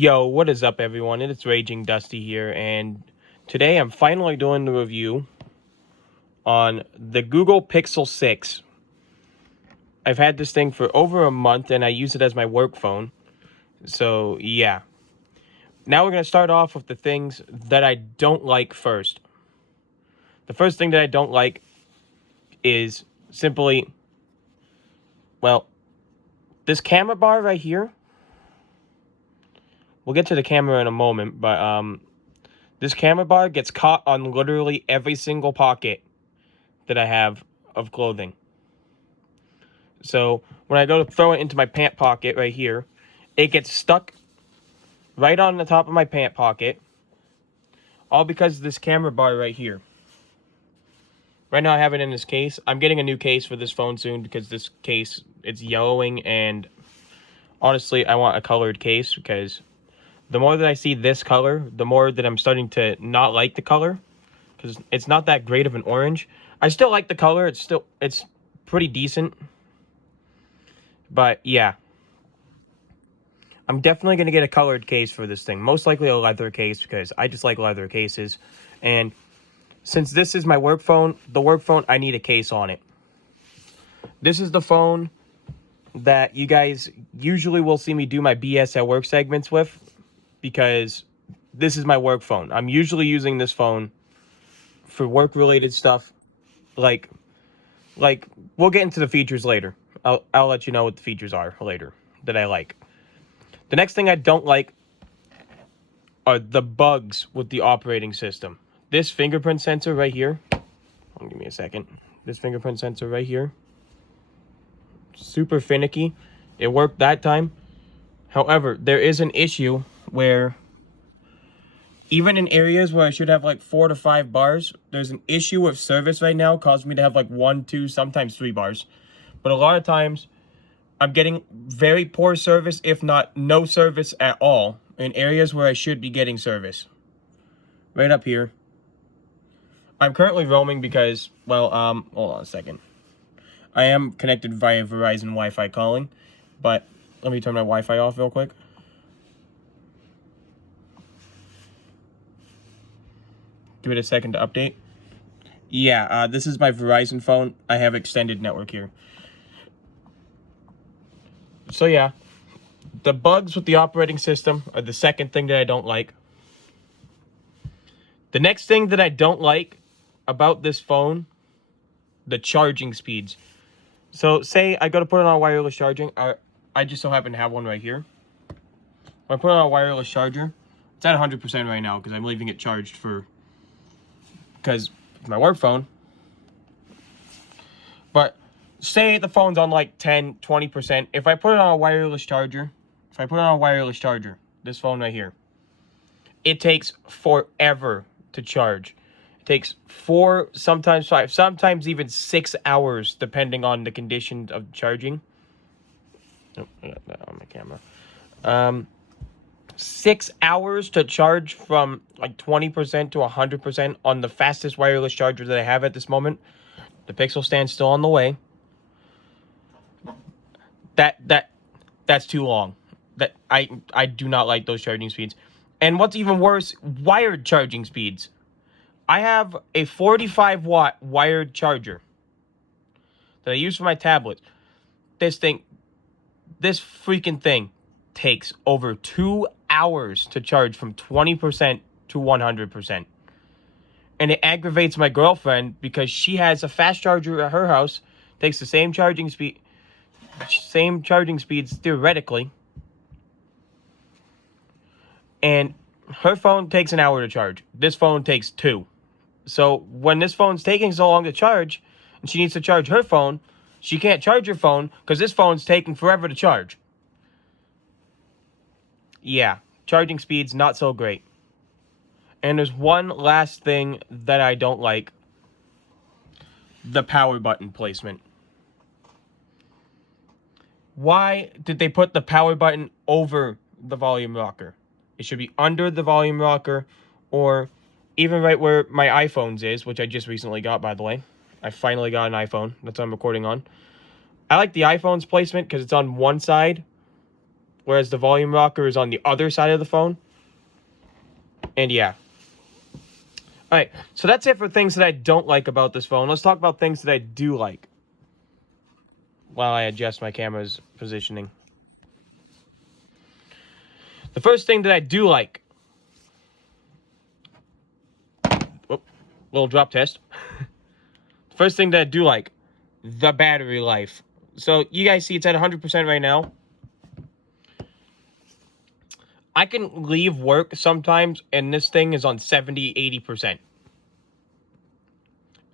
Yo, what is up, everyone? It's Raging Dusty here, and today I'm finally doing the review on the Google Pixel 6. I've had this thing for over a month, and I use it as my work phone. So, yeah. Now we're going to start off with the things that I don't like first. The first thing that I don't like is simply, well, this camera bar right here. We'll get to the camera in a moment, but this camera bar gets caught on literally every single pocket that I have of clothing. So when I go to throw it into my pant pocket right here, it gets stuck right on the top of my pant pocket, all because of this camera bar right here. Right now I have it in this case. I'm getting a new case for this phone soon because this case, it's yellowing, and honestly, I want a colored case because the more that I see this color, the more that I'm starting to not like the color, because it's not that great of an orange. I still like the color. It's pretty decent. But yeah, I'm definitely going to get a colored case for this thing. Most likely a leather case because I just like leather cases. And since this is my work phone, I need a case on it. This is the phone that you guys usually will see me do my BS at work segments with, because this is my work phone. I'm usually using this phone for work-related stuff. Like we'll get into the features later. I'll let you know what the features are later that I like. The next thing I don't like are the bugs with the operating system. This fingerprint sensor right here. Give me a second. This fingerprint sensor right here. Super finicky. It worked that time. However, there is an issue where even in areas where I should have like 4 to 5 bars, there's an issue with service right now, causing me to have like 1, 2, sometimes 3 bars. But a lot of times, I'm getting very poor service, if not no service at all, in areas where I should be getting service. Right up here. I'm currently roaming because, well, hold on a second. I am connected via Verizon Wi-Fi calling, but let me turn my Wi-Fi off real quick. Give it a second to update. Yeah, this is my Verizon phone. I have extended network here. So yeah, the bugs with the operating system are the second thing that I don't like. The next thing that I don't like about this phone, the charging speeds. So say I go to put it on wireless charging. I just so happen to have one right here. When I put it on a wireless charger, it's at 100% right now because I'm leaving it charged because it's my work phone. But say the phone's on like 10, 20%. If I put it on a wireless charger, this phone right here, it takes forever to charge. It takes 4, sometimes 5, sometimes even 6 hours, depending on the condition of charging. Oh, I got that on my camera. 6 hours to charge from like 20% to 100% on the fastest wireless charger that I have at this moment. The Pixel stand's still on the way. That's too long. That I do not like those charging speeds. And what's even worse, wired charging speeds. I have a 45-watt wired charger that I use for my tablet. This freaking thing takes over 2 hours to charge from 20% to 100%. And it aggravates my girlfriend because she has a fast charger at her house, takes the same charging speeds theoretically, and her phone takes an hour to charge. This phone takes 2. So when this phone's taking so long to charge, and she needs to charge her phone, she can't charge her phone because this phone's taking forever to charge. Yeah, charging speed's not so great. And there's one last thing that I don't like. The power button placement. Why did they put the power button over the volume rocker? It should be under the volume rocker, or even right where my iPhone's is, which I just recently got, by the way. I finally got an iPhone. That's what I'm recording on. I like the iPhone's placement because it's on one side, whereas the volume rocker is on the other side of the phone. And yeah. Alright, so that's it for things that I don't like about this phone. Let's talk about things that I do like while I adjust my camera's positioning. The first thing that I do like... Whoop, little drop test. First thing that I do like, the battery life. So you guys see it's at 100% right now. I can leave work sometimes and this thing is on 70, 80%.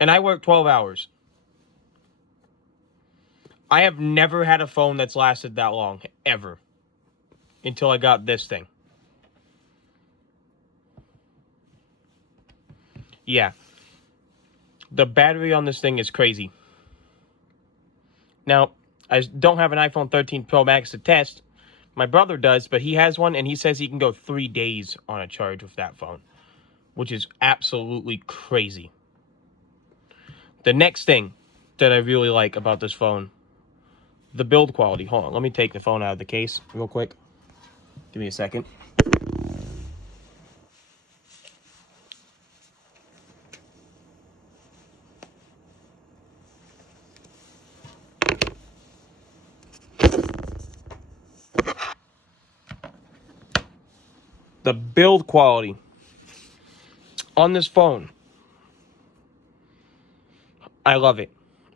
And I work 12 hours. I have never had a phone that's lasted that long, ever. Until I got this thing. Yeah. The battery on this thing is crazy. Now, I don't have an iPhone 13 Pro Max to test. My brother does, but he has one, and he says he can go 3 days on a charge with that phone. Which is absolutely crazy. The next thing that I really like about this phone, the build quality. Hold on, let me take the phone out of the case real quick. Give me a second. The build quality on this phone, I love it.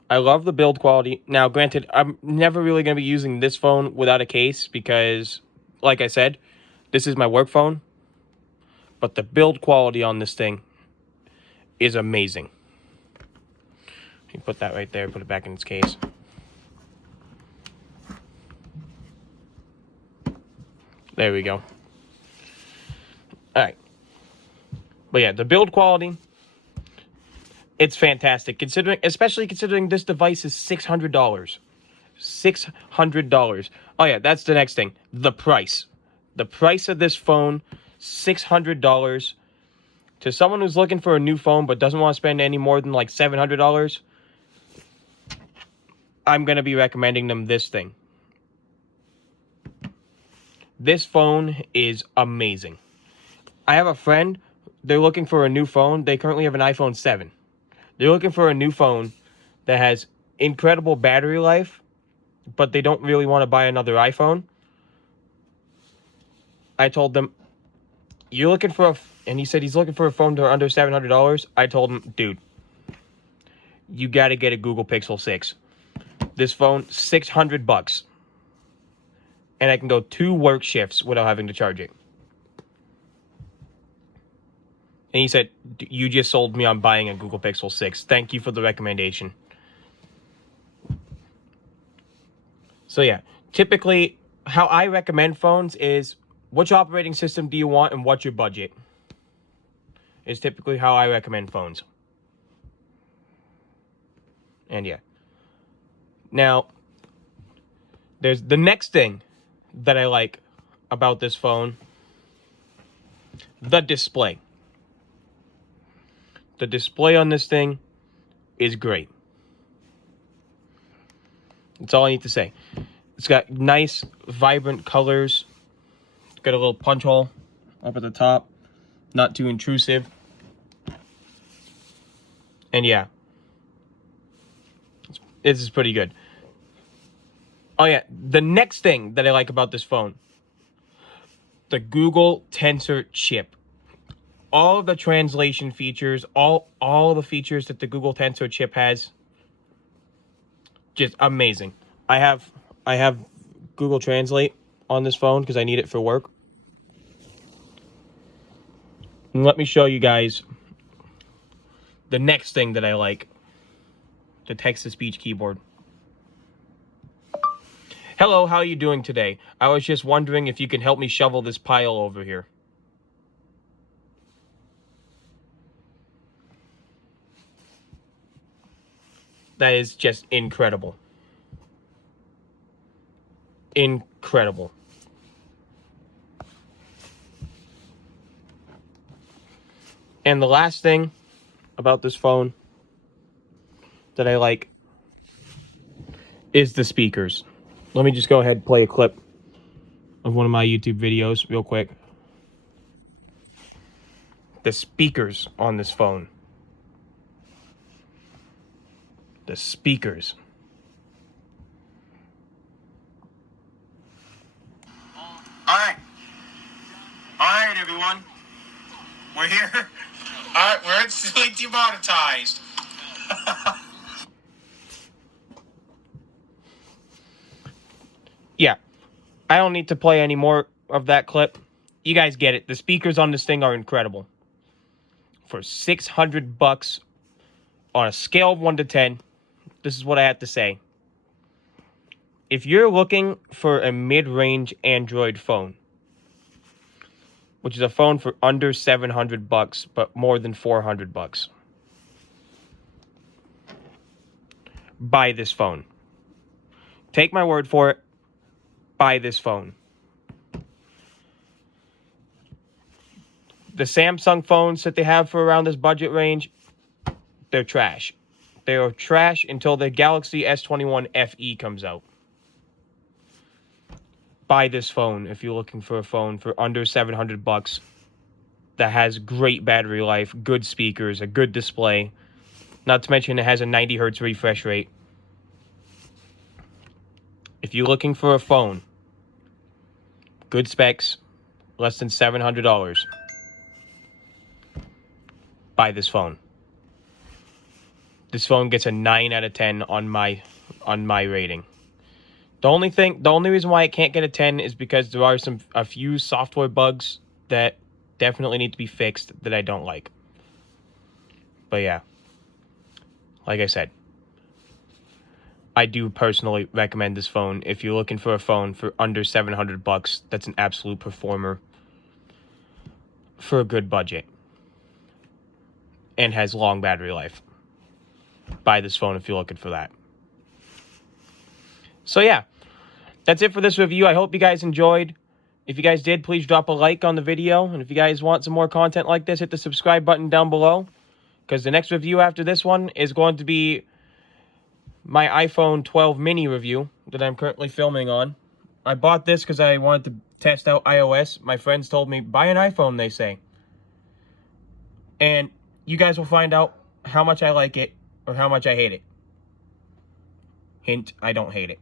I love the build quality. Now, granted, I'm never really going to be using this phone without a case because, like I said, this is my work phone. But the build quality on this thing is amazing. You put that right there, put it back in its case. There we go. Alright. But yeah, the build quality, it's fantastic. Especially considering this device is $600. $600. Oh yeah, that's the next thing. The price. The price of this phone, $600. To someone who's looking for a new phone but doesn't want to spend any more than like $700, I'm going to be recommending them this thing. This phone is amazing. I have a friend, they're looking for a new phone. They currently have an iPhone 7. They're looking for a new phone that has incredible battery life, but they don't really want to buy another iPhone. I told them, you're looking for and he said he's looking for a phone for under $700. I told him, dude, you got to get a Google Pixel 6. This phone, $600. And I can go 2 work shifts without having to charge it. And he said, you just sold me on buying a Google Pixel 6. Thank you for the recommendation. So yeah, typically how I recommend phones is which operating system do you want and what's your budget? Is typically how I recommend phones. And yeah. Now, there's the next thing that I like about this phone. The display. The display on this thing is great. That's all I need to say. It's got nice, vibrant colors. It's got a little punch hole up at the top. Not too intrusive. And yeah. This is pretty good. Oh yeah, the next thing that I like about this phone. The Google Tensor chip. All the translation features, all the features that the Google Tensor chip has, just amazing. I have Google Translate on this phone because I need it for work. And let me show you guys the next thing that I like. The text-to-speech keyboard. Hello, how are you doing today? I was just wondering if you can help me shovel this pile over here. That is just incredible. Incredible. And the last thing about this phone that I like is the speakers. Let me just go ahead and play a clip of one of my YouTube videos real quick. The speakers on this phone. The speakers. Alright, everyone. We're here. Alright, we're instantly demonetized. Yeah. I don't need to play any more of that clip. You guys get it. The speakers on this thing are incredible. For $600 on a scale of 1 to 10, this is what I have to say. If you're looking for a mid-range Android phone, which is a phone for under $700 but more than $400, buy this phone. Take my word for it. Buy this phone. The Samsung phones that they have for around this budget range, they're trash. They are trash until the Galaxy S21 FE comes out. Buy this phone if you're looking for a phone for under $700 that has great battery life, good speakers, a good display. Not to mention it has a 90 Hz refresh rate. If you're looking for a phone, good specs, less than $700, buy this phone. This phone gets a 9 out of 10 on my rating. The only reason why it can't get a 10 is because there are a few software bugs that definitely need to be fixed that I don't like. But yeah, like I said, I do personally recommend this phone if you're looking for a phone for under $700 that's an absolute performer for a good budget and has long battery life. Buy this phone if you're looking for that. So yeah, that's it for this review. I hope you guys enjoyed. If you guys did, please drop a like on the video. And if you guys want some more content like this, hit the subscribe button down below. Because the next review after this one is going to be my iPhone 12 mini review that I'm currently filming on. I bought this because I wanted to test out iOS. My friends told me, buy an iPhone, they say. And you guys will find out how much I like it or how much I hate it. Hint, I don't hate it.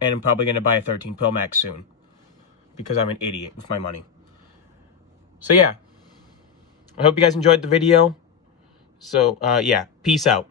And I'm probably going to buy a 13 Pro Max soon. Because I'm an idiot with my money. So yeah. I hope you guys enjoyed the video. So, yeah. Peace out.